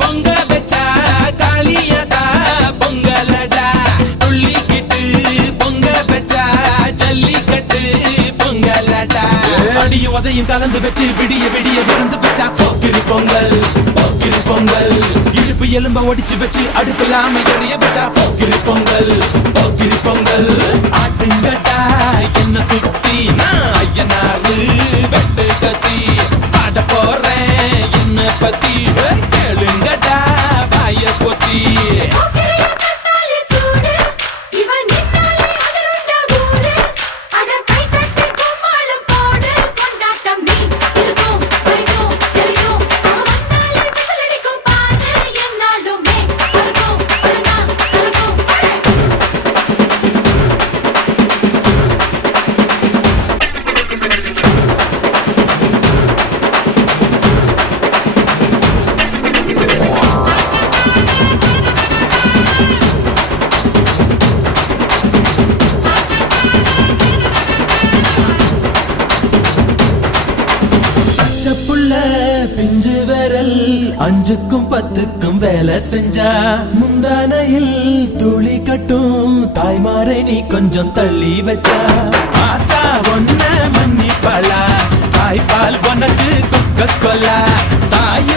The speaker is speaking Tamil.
பொங்க வச்சா காளியதா பொங்கலடா துள்ளிக்கிட்டு பொங்க வச்சா ஜல்லிக்கட்டு பொங்கலடா அடியும் உதையும் கலந்து வச்சு விடிய விடிய விருந்து வச்சா போக்கிரி பொங்கல் போக்கிரி பொங்கல் இடுப்பு எலும்ப ஒடிச்சு வச்சு அடுப்பில்லாம எறிய வச்சா போக்கிரி பொங்கல் போக்கிரி பொங்கல் ஆட்டுங்கட்டா என்ன சுத்தி நான் ஐயனாரு வெட்டு கத்தி பாட போறேன் என்ன பத்தி கேளுங்கட்டா பாய பொத்தி பிஞ்சு விரல் 5க்கும் 10க்கும் வேலை செஞ்சா முந்தானையில் துளி கட்டும் தாய்மாரை நீ கொஞ்சம் தள்ளி வச்சா ஆத்தா ஒன்ன மன்னிப்பலா தாய்ப்பால் உனக்கு கொக்க கொல்லா தாய்